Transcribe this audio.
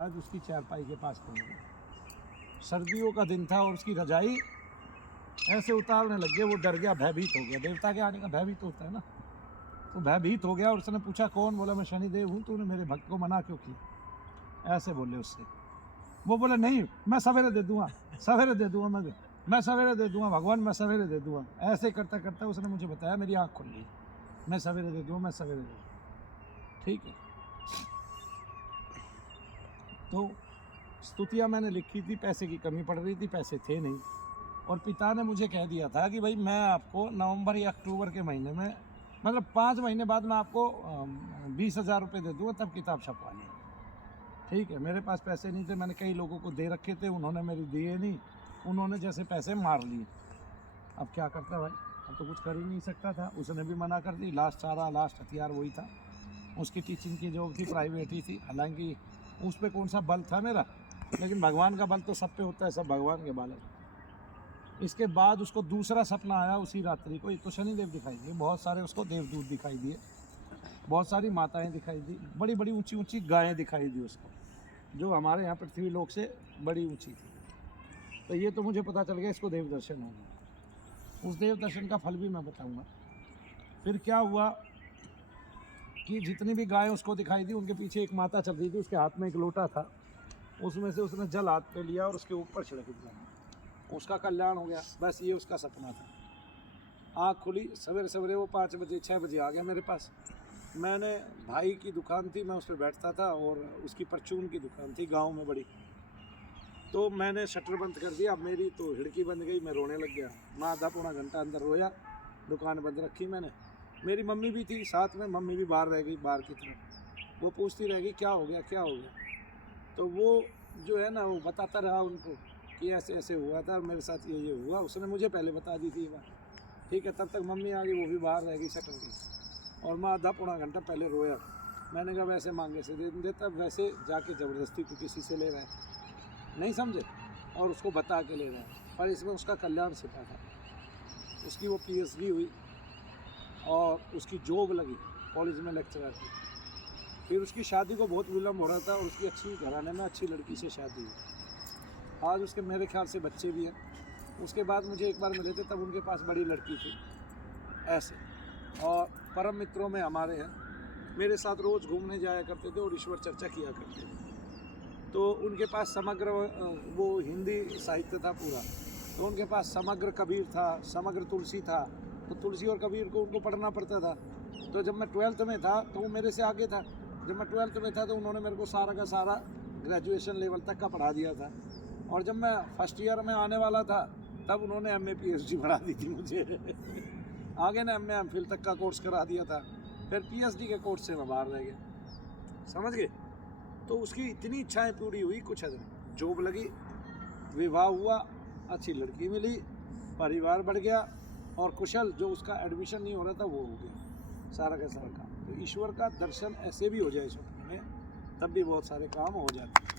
आज उसकी चारपाई के पास पड़ी गई। सर्दियों का दिन था और उसकी रजाई ऐसे उतारने लग गए। वो डर गया, भयभीत हो गया। देवता के आने का भयभीत होता है ना, तो भयभीत हो गया और उसने पूछा कौन? बोला मैं शनिदेव हूँ, तूने मेरे भक्त को मना क्यों किया? ऐसे बोले उससे। वो बोले नहीं, मैं सवेरे दे दूंगा, सवेरे दे दूंगा, मैं सवेरे दे दूंगा भगवान, मैं सवेरे दे दूंगा। ऐसे करता करता उसने मुझे बताया, मेरी आँख खुल गई, मैं सवेरे दे दूँगा, मैं सवेरे दे दूँगा। ठीक है, तो स्तुतियाँ मैंने लिखी थी, पैसे की कमी पड़ रही थी, पैसे थे नहीं। और पिता ने मुझे कह दिया था कि भाई मैं आपको नवंबर या अक्टूबर के महीने में, मतलब 5 महीने बाद मैं आपको 20,000 रुपये दे दूँगा, तब किताब छपवा लें। ठीक है, मेरे पास पैसे नहीं थे, मैंने कई लोगों को दे रखे थे, उन्होंने मेरी दिए नहीं, उन्होंने जैसे पैसे मार लिए। अब क्या करता भाई, अब तो कुछ कर ही नहीं सकता था। उसने भी मना कर दी। लास्ट हथियार वही था। उसकी टीचिंग की जॉब थी, प्राइवेट ही थी, हालांकि उस पर कौन सा बल था मेरा, लेकिन भगवान का बल तो सब पे होता है, सब भगवान के बल है। इसके बाद उसको दूसरा सपना आया उसी रात्रि को। एक तो शनिदेव दिखाई दिए, बहुत सारे उसको देवदूत दिखाई दिए, बहुत सारी माताएं दिखाई दी, बड़ी बड़ी ऊंची ऊंची गायें दिखाई दी उसको, जो हमारे यहाँ पृथ्वी लोक से बड़ी ऊंची थी। तो ये तो मुझे पता चल गया इसको देव दर्शन हो गया। उस देव दर्शन का फल भी मैं बताऊँगा। फिर क्या हुआ कि जितनी भी गायें उसको दिखाई दी, उनके पीछे एक माता चल रही थी, उसके हाथ में एक लोटा था, उसमें से उसने जल हाथ पे लिया और उसके ऊपर छिड़क दिया, उसका कल्याण हो गया। बस ये उसका सपना था। आँख खुली सवेरे सवेरे, वो 5 बजे 6 बजे आ गया मेरे पास। मैंने, भाई की दुकान थी, मैं उस पर बैठता था, और उसकी परचून की दुकान थी गांव में बड़ी। तो मैंने शटर बंद कर दिया, मेरी तो खिड़की बंद गई, मैं रोने लग गया। मैं आधा पौना घंटा अंदर रोया, दुकान बंद रखी मैंने। मेरी मम्मी भी थी साथ में, मम्मी भी बाहर रह गई, बाहर की तरफ। वो पूछती रह गई क्या हो गया, क्या हो गया। तो वो जो है ना, वो बताता रहा उनको कि ऐसे ऐसे हुआ था, मेरे साथ ये हुआ। उसने मुझे पहले बता दी थी ये बात। ठीक है, तब तक मम्मी आ गई, वो भी बाहर रह गई शटर की। और मैं आधा पौना घंटा पहले रोया। मैंने कहा वैसे मांगे से दे देता, वैसे जाके ज़बरदस्ती को किसी से ले रहा है, नहीं समझे, और उसको बता के ले रहा है। पर इसमें उसका कल्याण छिपा था। उसकी वो PhD हुई और उसकी जॉब लगी कॉलेज में लेक्चरर की। फिर उसकी शादी को बहुत विलम्ब हो रहा था, और उसकी अच्छी घराने में अच्छी लड़की से शादी हुई। आज उसके मेरे ख्याल से बच्चे भी हैं। उसके बाद मुझे एक बार मिले थे, तब उनके पास बड़ी लड़की थी ऐसे। और परम मित्रों में हमारे हैं, मेरे साथ रोज़ घूमने जाया करते थे और ईश्वर चर्चा किया करते थे। तो उनके पास समग्र वो हिंदी साहित्य था पूरा। तो उनके पास समग्र कबीर था, समग्र तुलसी था। तो तुलसी और कबीर को उनको पढ़ना पड़ता था। तो जब मैं 12th में था तो वो मेरे से आगे था। जब मैं 12th में था तो उन्होंने मेरे को सारा का सारा ग्रेजुएशन लेवल तक का पढ़ा दिया था। और जब मैं फर्स्ट ईयर में आने वाला था, तब उन्होंने MA PhD पढ़ा दी थी मुझे। आगे ने MA MPhil तक का कोर्स करा दिया था। फिर PhD के कोर्स से मैं बाहर रह गया, समझ गए। तो उसकी इतनी इच्छाएं पूरी हुई, कुछ हद नहीं। जॉब लगी, विवाह हुआ, अच्छी लड़की मिली, परिवार बढ़ गया, और कुशल जो उसका एडमिशन नहीं हो रहा था वो हो गया, सारा का सारा काम। तो ईश्वर का दर्शन ऐसे भी हो जाए स्वप्न में, तब भी बहुत सारे काम हो जाते हैं।